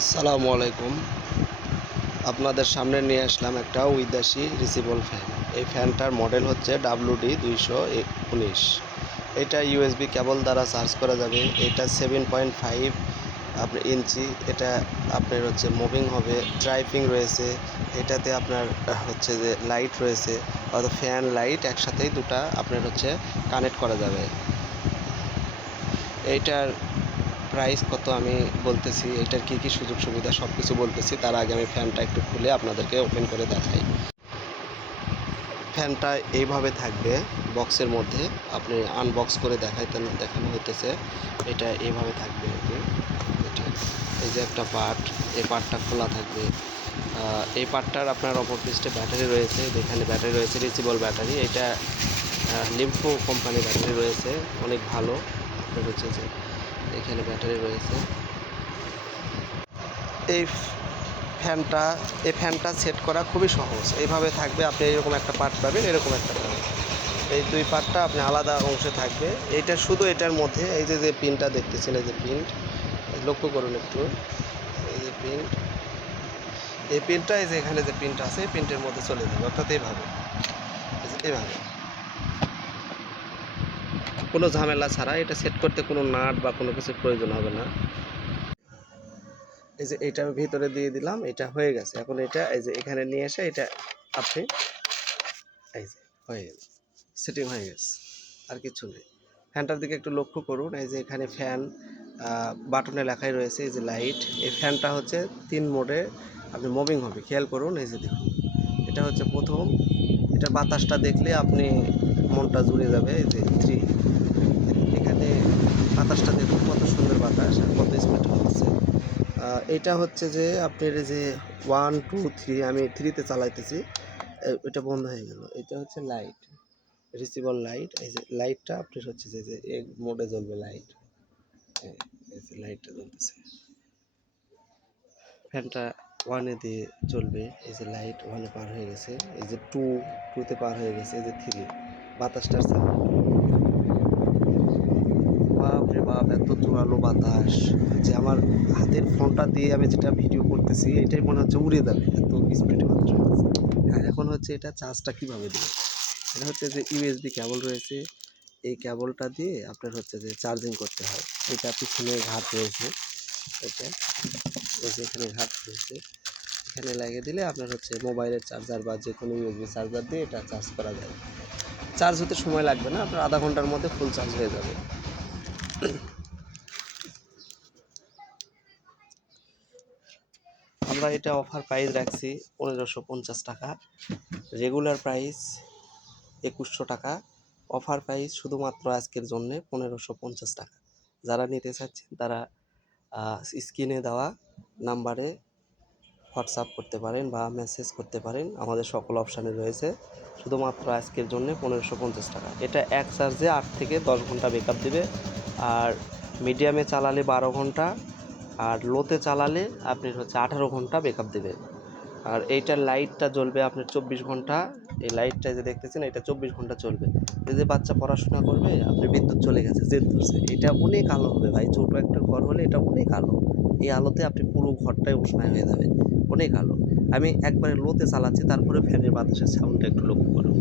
আসসালামু আলাইকুম। আপনাদের সামনে নিয়ে আসলাম একটা উইদাসি রিসিবল ফ্যান। এই ফ্যানটার মডেল হচ্ছে WD219। এটা ইউএসবি কেবল দ্বারা চার্জ করা যাবে। এটা 7.5 আপনার ইঞ্চি। এটা আপনার হচ্ছে মুভিং হবে, ড্রাইভিং রয়েছে। এটাতে আপনার হচ্ছে যে লাইট রয়েছে, অর্থাৎ ফ্যান লাইট একসাথেই দুটা আপনার হচ্ছে কানেক্ট করা যাবে। এইটার প্রাইস কত আমি বলতেছি, এটার কী কী সুযোগ সুবিধা সব কিছু বলতেছি। তার আগে আমি ফ্যানটা একটু খুলে আপনাদেরকে ওপেন করে দেখাই। ফ্যানটা এইভাবে থাকবে বক্সের মধ্যে, আপনি আনবক্স করে দেখানো হইতেছে। এটা এইভাবে থাকবে আর কি। এটা এই যে একটা পার্ট, এই পার্টটা খোলা থাকবে। এই পার্টটার আপনার অপর পিস্টে ব্যাটারি রয়েছে, যেখানে ব্যাটারি রয়েছে রিচিবল ব্যাটারি। এটা লিম্ফো কোম্পানির ব্যাটারি রয়েছে, অনেক ভালো। আপনার হচ্ছে যে এখানে ব্যাটারি রয়েছে। এই ফ্যানটা সেট করা খুবই সহজ। এইভাবে থাকবে, আপনি এরকম একটা পার্ট পাবেন, এরকম একটা পাবেন। এই দুই পার্টটা আপনি আলাদা অংশে থাকবে। এইটা শুধু এটার মধ্যে এই যে পিনটা দেখতেছেন, এই যে পিন, লক্ষ্য করুন একটু, এই যে পিন, এই পিনটা, এই যে এখানে যে পিনটা আছে, এই পিনটার মধ্যে চলে যাবে, অর্থাৎ এইভাবে এইভাবে কোনো ঝামেলা ছাড়া। এটা সেট করতে কোনো নাট বা কোনো কিছুর প্রয়োজন হবে না। এই যে এটা আমি ভিতরে দিয়ে দিলাম, এটা হয়ে গেছে। এখন এটা এই যে এখানে নিয়ে এসে এটা আপনি এই যে হয়ে গেল, সেটিং হয়ে গেছে, আর কিছু নেই। ফ্যানটার দিকে একটু লক্ষ্য করুন, এই যে এখানে ফ্যান বাটনে লেখাই রয়েছে, এই যে লাইট। এই ফ্যানটা হচ্ছে 3 মোডে আপনি মুভিং হবে, খেয়াল করুন। এই যে দেখুন, এটা হচ্ছে প্রথম, এটা বাতাসটা দেখলে আপনি মনটা জুড়ে যাবে। এই যে 3, এখানে বাতাসটা দেখুন কত সুন্দর বাতাস আর কত স্পিড হচ্ছে। এটা হচ্ছে যে আপনার এই যে 1 2 3, আমি 3তে চালাইতেছি, এটা বন্ধ হয়ে গেল। এটা হচ্ছে লাইট, রিসিভার লাইট। এই যে লাইটটা আপনার হচ্ছে যে এই মোডে জ্বলবে লাইট, এই যে লাইটটা জ্বলতেছে। ফ্যানটা 1-এ দিয়ে চলবে, এই যে লাইট 1-এ পার হয়ে গেছে, এই যে 2-তে পার হয়ে গেছে, এই যে 3, বাতাসটার সাউন্ড, বাপরে বাপ, এত জোরালো বাতাস যে আমার হাতের ফোনটা দিয়ে আমি যেটা ভিডিও করতেছি এটাই মনে হচ্ছে উড়ে যাবে, এত স্পিডে বাতাস হচ্ছে। আর এখন হচ্ছে এটা চার্জটা কীভাবে দেবে, এটা হচ্ছে যে ইউএসবি কেবল রয়েছে, এই কেবলটা দিয়ে আপনার হচ্ছে যে চার্জিং করতে হয়। এটা পিছনে ঘাট রয়েছে, এটা এই যে এখানে ঘাট রয়েছে, এখানে লাগিয়ে দিলে আপনার হচ্ছে মোবাইলের চার্জার বা যে কোনো ইউএসবি চার্জার দিয়ে এটা চার্জ করা যায়। চার্জ হতে সময় লাগবে না, আপনার আধা ঘন্টার মধ্যে ফুল চার্জ হয়ে যাবে। আমরা এটা অফার প্রাইস রাখছি 1550 টাকা, রেগুলার প্রাইস 2100 টাকা, অফার প্রাইস শুধুমাত্র আজকের জন্যে 1550 টাকা। যারা নিতে চাচ্ছেন তারা স্ক্রিনে দেওয়া নাম্বারে হোয়াটসঅ্যাপ করতে পারেন বা মেসেজ করতে পারেন, আমাদের সকল অপশানে রয়েছে। শুধুমাত্র আজকের জন্য 1550 টাকা। এটা এক চার্জে 8 থেকে 10 ঘন্টা ব্যাকআপ দেবে, আর মিডিয়ামে চালালে 12 ঘন্টা, আর লোতে চালালে আপনার হচ্ছে 18 ঘন্টা ব্যাকআপ দেবে। আর এইটার লাইটটা জ্বলবে আপনার 24 ঘন্টা। এই লাইটটা যে দেখতেছেন এটা 24 ঘন্টা চলবে। যে বাচ্চা পড়াশোনা করবে, আপনি বিদ্যুৎ চলে গেছে, জেদ ধরছে, এটা অনেক আলো হবে ভাই। ছোটো একটা ঘর হলে এটা অনেক আলো, এই আলোতে আপনি পুরো ঘরটাই উষ্ণায় হয়ে যাবে, অনেক আলো। আমি একবারে লোতে চালাচ্ছি, তারপরে ফ্যানের বাতাসের সাউন্ডটা একটু লক্ষ্য করুন।